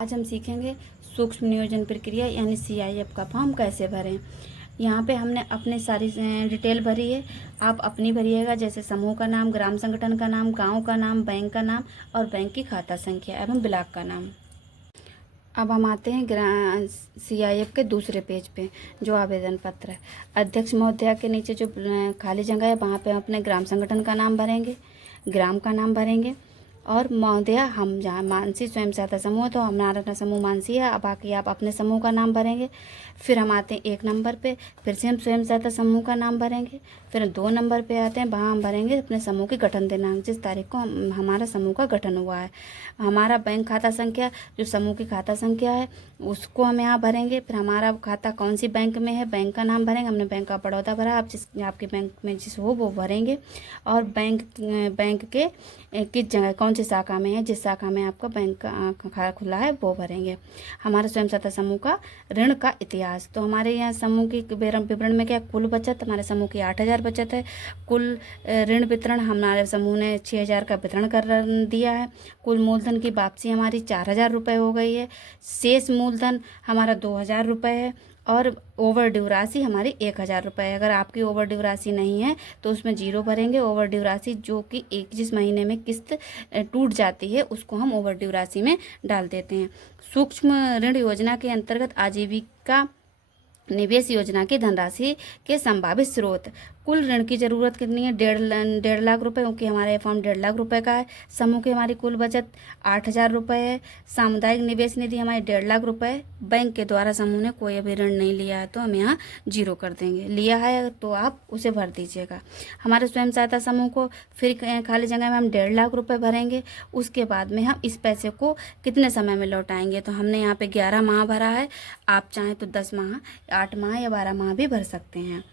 आज हम सीखेंगे सूक्ष्म नियोजन प्रक्रिया यानी CIF का फॉर्म कैसे भरें। यहाँ पे हमने अपने सारी डिटेल भरी है, आप अपनी भरिएगा, जैसे समूह का नाम, ग्राम संगठन का नाम, गांव का नाम, बैंक का नाम और बैंक की खाता संख्या एवं ब्लॉक का नाम। अब हम आते हैं CIF के दूसरे पेज पे, जो आवेदन पत्र है। अध्यक्ष महोदया के नीचे जो खाली जगह है वहाँ पे हम अपने ग्राम संगठन का नाम भरेंगे, ग्राम का नाम भरेंगे और महोदया हम जहाँ मानसी स्वयं सहायता समूह है तो हमारा समूह मानसी है, अब बाकी आप अपने समूह का नाम भरेंगे। फिर हम आते हैं 1 नंबर पे, फिर से हम स्वयं सहायता समूह का नाम भरेंगे। फिर 2 नंबर पे आते हैं, वहाँ हम भरेंगे अपने समूह की गठन दिनांक, जिस तारीख को हमारा समूह का गठन हुआ है। हमारा बैंक खाता संख्या, जो समूह की खाता संख्या है उसको हम यहाँ भरेंगे। फिर हमारा खाता कौन सी बैंक में है, बैंक का नाम भरेंगे। हमने बैंक ऑफ बड़ौदा भरा, आप आपके बैंक में जिस हो वो भरेंगे। और बैंक के किस जगह कौन सी शाखा में है, जिस शाखा में आपका बैंक का खाता खुला है वो भरेंगे। हमारा स्वयं सहायता समूह का ऋण का इतिहास, तो हमारे यहाँ समूह की विवरण में क्या, कुल बचत हमारे समूह की 8,000 बचत है। कुल ऋण वितरण हमारे समूह ने 6,000 का वितरण कर दिया है। कुल मूलधन की वापसी हमारी 4,000 रुपये हो गई है। शेष मूलधन हमारा 2,000 रुपये है और ओवर ड्यू राशि हमारी 1,000 रुपये है। अगर आपकी ओवर ड्यू राशि नहीं है तो उसमें 0 भरेंगे। ओवर ड्यू राशि जो कि जिस महीने में किस्त टूट जाती है उसको हम ओवर ड्यू राशि में डाल देते हैं। सूक्ष्म ऋण योजना के अंतर्गत आजीविका निवेश योजना की धनराशि के संभावित स्रोत, कुल ऋण की जरूरत कितनी है, 1.5 लाख रुपए, क्योंकि हमारा ये फॉर्म 1.5 लाख रुपए का है। समूह की हमारी कुल बचत 8,000 रुपये है। सामुदायिक निवेश निधि हमारी 1.5 लाख रुपए है। बैंक के द्वारा समूह ने कोई अभी ऋण नहीं लिया है तो हम यहाँ 0 कर देंगे। लिया है तो आप उसे भर दीजिएगा। हमारे स्वयं सहायता समूह को फिर खाली जगह में हम 1.5 लाख रुपये भरेंगे। उसके बाद में हम इस पैसे को कितने समय में लौटाएंगे, तो हमने यहाँ पे 11 माह भरा है। आप चाहें तो 10 माह, 8 माह या 12 माह भी भर सकते हैं।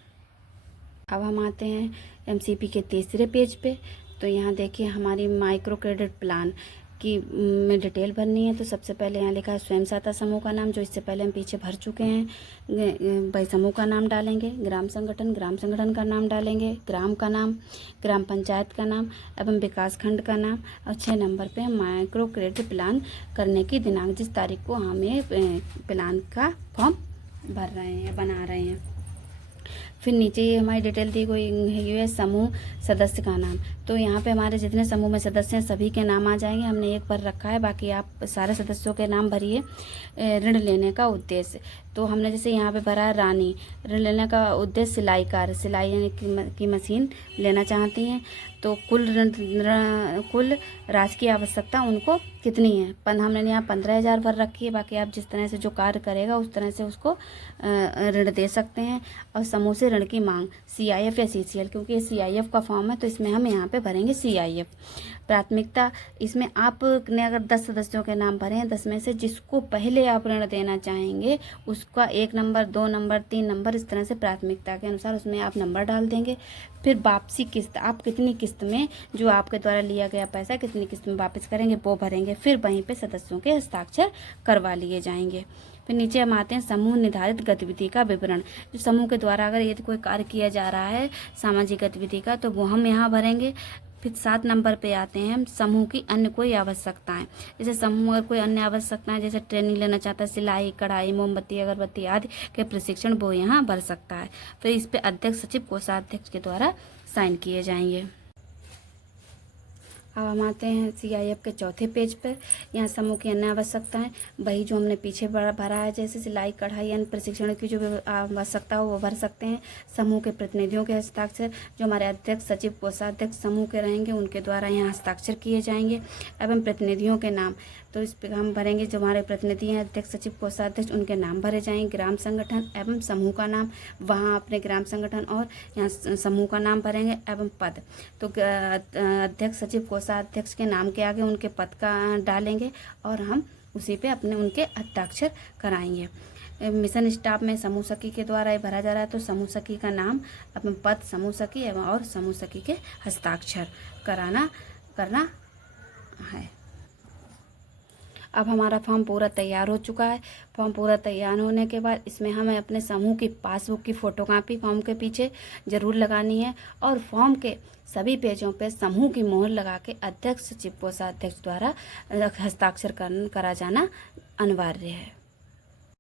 अब हम आते हैं MCP के तीसरे पेज पे, तो यहाँ देखिए हमारी माइक्रो क्रेडिट प्लान की में डिटेल भरनी है। तो सबसे पहले यहाँ लिखा है स्वयं सहायता समूह का नाम, जो इससे पहले हम पीछे भर चुके हैं। भाई समूह का नाम डालेंगे, ग्राम संगठन का नाम डालेंगे, ग्राम का नाम, ग्राम पंचायत का नाम एवं विकास खंड का नाम। और 6 नंबर पे माइक्रो क्रेडिट प्लान करने की दिनांक, जिस तारीख को हम ये प्लान का फॉर्म भर रहे हैं, बना रहे हैं। फिर नीचे ये हमारी डिटेल दी गई है समूह सदस्य का नाम, तो यहाँ पे हमारे जितने समूह में सदस्य हैं सभी के नाम आ जाएंगे। हमने एक भर रखा है, बाकी आप सारे सदस्यों के नाम भरिए। ऋण लेने का उद्देश्य, तो हमने जैसे यहाँ पे भरा है रानी, ऋण लेने का उद्देश्य सिलाई कार्य, सिलाई यानी की मशीन लेना चाहती हैं। तो कुल राशि की आवश्यकता उनको कितनी है, हमने यहाँ 15,000 भर रखी है। बाकी आप जिस तरह से जो कार्य करेगा उस तरह से उसको ऋण दे सकते हैं। और समूह से ऋण की मांग CIF या CCL, क्योंकि ये CIF का फॉर्म है तो इसमें हम यहाँ पे भरेंगे CIF। प्राथमिकता, इसमें आपने अगर 10 सदस्यों के नाम भरे हैं, 10 में से जिसको पहले आप ऋण देना चाहेंगे उसका 1 नंबर, 2 नंबर, 3 नंबर, इस तरह से प्राथमिकता के अनुसार उसमें आप नंबर डाल देंगे। फिर वापसी किस्त, आप कितनी किस्त में जो आपके द्वारा लिया गया पैसा कितनी किस्त में वापस करेंगे वो भरेंगे। फिर वहीं पे सदस्यों के हस्ताक्षर करवा लिए जाएंगे। फिर नीचे हम आते हैं समूह निर्धारित गतिविधि का विवरण, जो समूह के द्वारा अगर यदि कोई कार्य किया जा रहा है सामाजिक गतिविधि का तो वो हम यहाँ भरेंगे। फिर 7 नंबर पे आते हैं हम समूह की अन्य कोई आवश्यकताएं, जैसे समूह कोई अन्य आवश्यकताएं जैसे ट्रेनिंग लेना चाहता है, सिलाई, कढ़ाई, मोमबत्ती, अगरबत्ती आदि के प्रशिक्षण वो यहाँ भर सकता है। फिर इस पे अध्यक्ष, सचिव, कोषाध्यक्ष के द्वारा साइन किए जाएंगे। अब हम आते हैं CIF के चौथे पेज पर। यहाँ समूह की अन्य आवश्यकताएं, वही जो हमने पीछे भरा है, जैसे सिलाई, कढ़ाई, अन्य प्रशिक्षण की जो आवश्यकता हो वो भर सकते हैं। समूह के प्रतिनिधियों के हस्ताक्षर, जो हमारे अध्यक्ष, सचिव, कोषाध्यक्ष समूह के रहेंगे उनके द्वारा यहाँ हस्ताक्षर किए जाएंगे। एवं प्रतिनिधियों के नाम, तो इस पर हम भरेंगे जो हमारे प्रतिनिधि हैं अध्यक्ष, सचिव, कोषाध्यक्ष, उनके नाम भरे जाएंगे। ग्राम संगठन एवं समूह का नाम, वहाँ अपने ग्राम संगठन और यहाँ समूह का नाम भरेंगे। एवं पद, तो अध्यक्ष, सचिव, कोषाध्यक्ष के नाम के आगे उनके पद का डालेंगे और हम उसी पे अपने उनके हस्ताक्षर कराएंगे। मिशन स्टाफ में समूह सखी के द्वारा ये भरा जा रहा है, तो समूह सखी का नाम, अपने पद, समूह सखी एवं और समूह सखी के हस्ताक्षर करना है। अब हमारा फॉर्म पूरा तैयार हो चुका है। फॉर्म पूरा तैयार होने के बाद इसमें हमें अपने समूह की पासबुक की फ़ोटोकॉपी फॉर्म के पीछे ज़रूर लगानी है और फॉर्म के सभी पेजों पे समूह की मोहर लगा के अध्यक्ष सचिव कोषाध्यक्ष द्वारा हस्ताक्षर करा जाना अनिवार्य है।